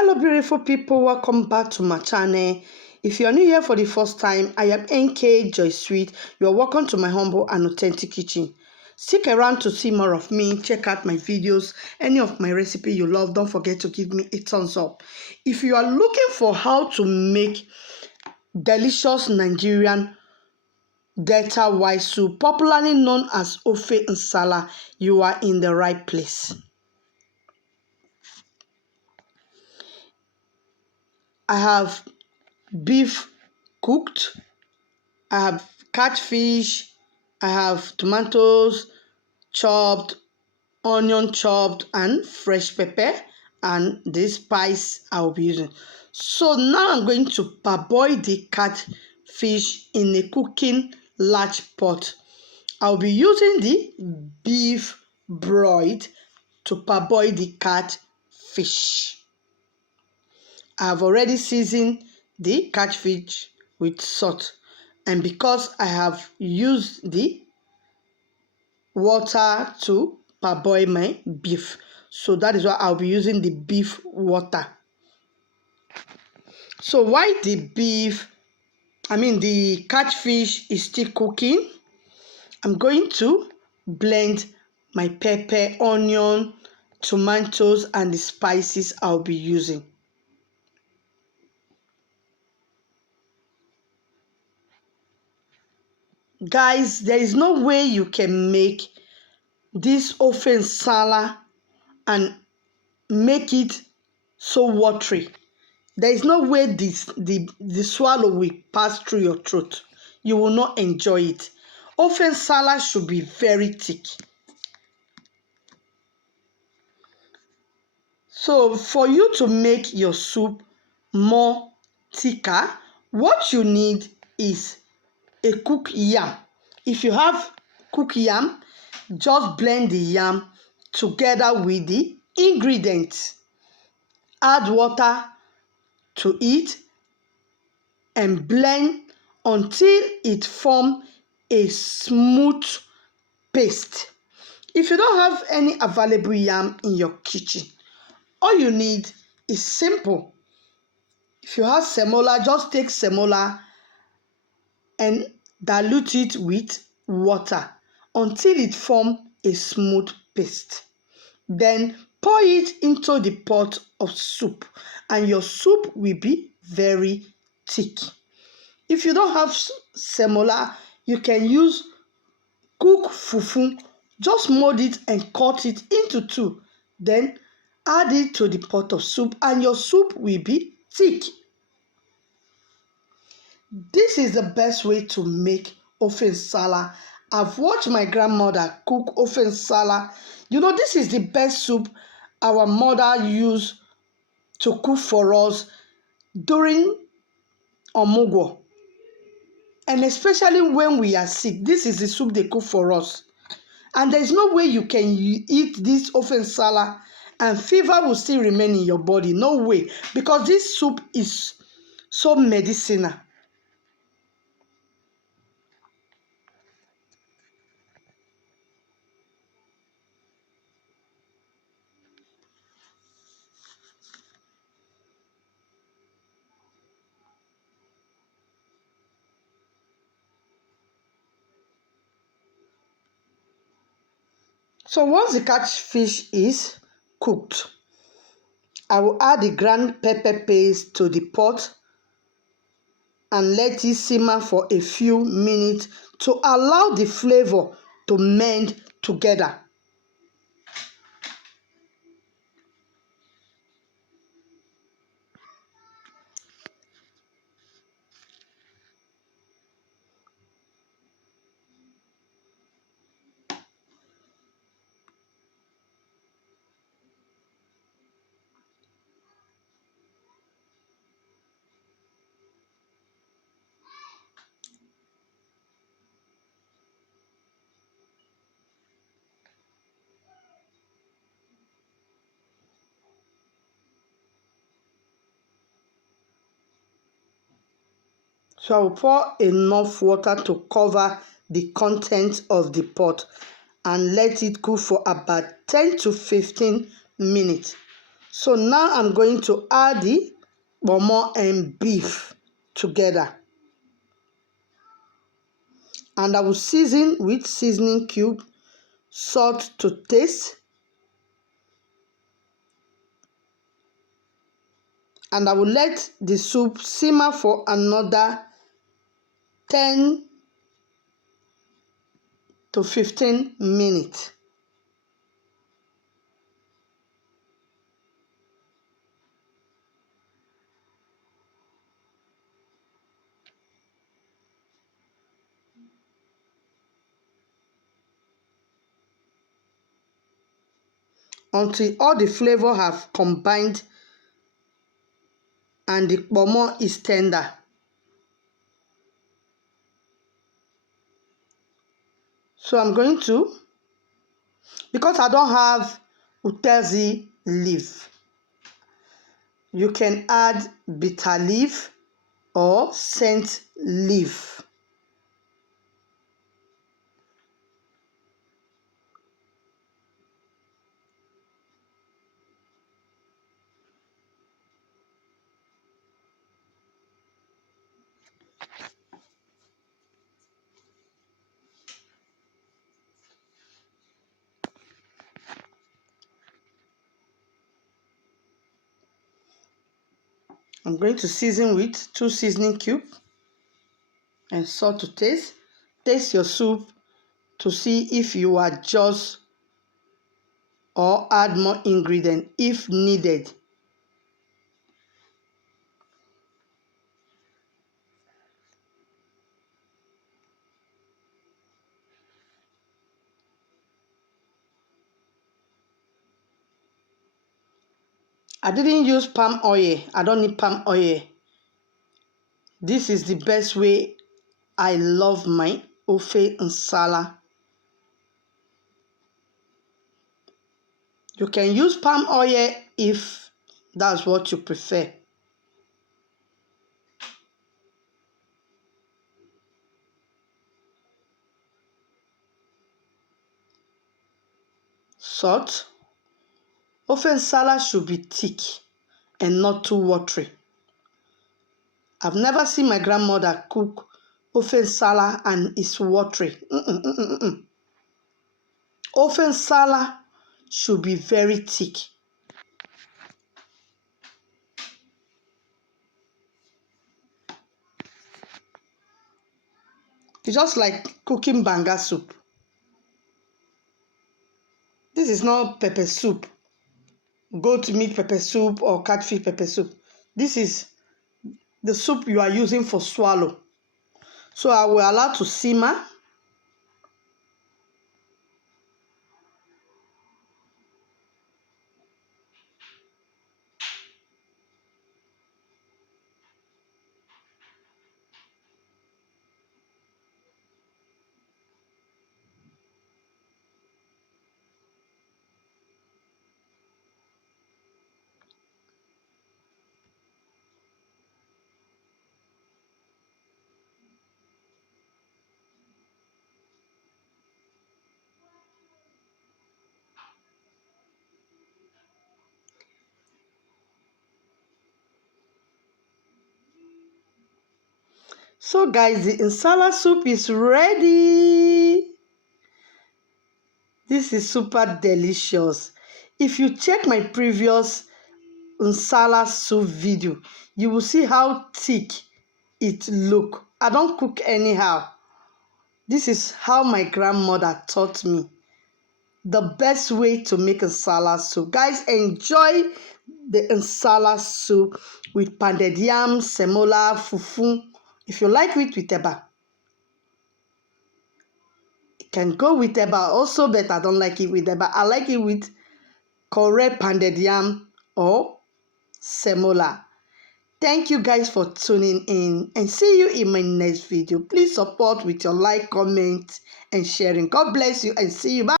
Hello beautiful people, welcome back to my channel. If you are new here for the first time, I am NK Joy Sweet. You are welcome to my humble and authentic kitchen. Stick around to see more of me. Check out my videos. Any of my recipe you love, don't forget to give me a thumbs up. If you are looking for how to make delicious Nigerian Delta white soup, popularly known as Ofe Nsala, you are in the right place. I have beef cooked, I have catfish, I have tomatoes chopped, onion chopped, and fresh pepper, and this spice I'll be using. So now I'm going to parboil the catfish in a cooking large pot. I'll be using the beef broiled to parboil the catfish. I've already seasoned the catfish with salt, and because I have used the water to parboil my beef, so that is why I'll be using the beef water. So while the catfish is still cooking, I'm going to blend my pepper, onion, tomatoes, and the spices I'll be using. Guys, there is no way you can make this Ofe Nsala and make it so watery. There is no way the swallow will pass through your throat. You will not enjoy it. Ofe Nsala should be very thick. So for you to make your soup more thicker, what you need is a cooked yam. If you have cooked yam, just blend the yam together with the ingredients. Add water to it and blend until it forms a smooth paste. If you don't have any available yam in your kitchen, all you need is simple. If you have semola, just take semola and dilute it with water until it forms a smooth paste. Then pour it into the pot of soup, and your soup will be very thick. If you don't have semola, you can use cooked fufu. Just mold it and cut it into two. Then add it to the pot of soup, and your soup will be thick. This is the best way to make Ofe Nsala. I've watched my grandmother cook Ofe Nsala. You know, this is the best soup our mother used to cook for us during Omugwo. And especially when we are sick, this is the soup they cook for us. And there's no way you can eat this Ofe Nsala and fever will still remain in your body. No way. Because this soup is so medicinal. So once the catfish is cooked, I will add the ground pepper paste to the pot and let it simmer for a few minutes to allow the flavor to meld together. So I will pour enough water to cover the contents of the pot and let it cook for about 10 to 15 minutes. So now I'm going to add the pomo and beef together. And I will season with seasoning cube, salt to taste. And I will let the soup simmer for another 10 to 15 minutes. Until all the flavor have combined and the pomo is tender. So I'm going to, because I don't have Utazi leaf, you can add bitter leaf or scent leaf. I'm going to season with 2 seasoning cubes and salt to taste. Taste your soup to see if you adjust or add more ingredient if needed. I didn't use palm oil. I don't need palm oil. This is the best way I love my Ofe Nsala. You can use palm oil if that's what you prefer. Salt. Ofe Nsala should be thick and not too watery. I've never seen my grandmother cook Ofe Nsala and it's watery. Ofe Nsala should be very thick. It's just like cooking banga soup. This is not pepper soup, goat meat pepper soup or catfish pepper soup. This is the soup you are using for swallow. So I will allow to simmer. So guys, the Nsala soup is ready. This is super delicious. If you check my previous Nsala soup video, you will see how thick it look. I don't cook anyhow. This is how my grandmother taught me the best way to make Nsala soup. Guys, enjoy the Nsala soup with pounded yam, semola, fufu. If you like it with eba, it can go with eba also, but I don't like it with eba. I like it with correct pounded yam or semola. Thank you guys for tuning in and see you in my next video. Please support with your like, comment, and sharing. God bless you and see you. Bye.